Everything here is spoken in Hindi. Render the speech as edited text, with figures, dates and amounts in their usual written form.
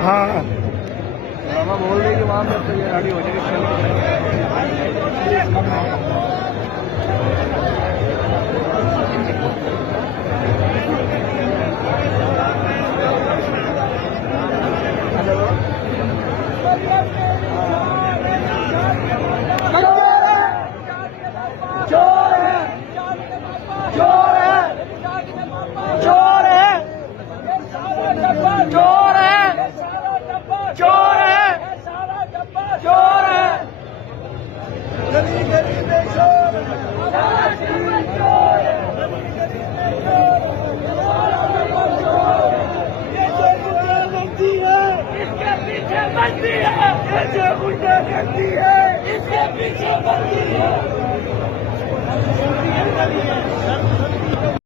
हाँ बोल रही कि वहाँ पे तो ये गाड़ी हो जाएगी। बनती है, ऐसे गुंडा करती है, इसके पीछे बनती है।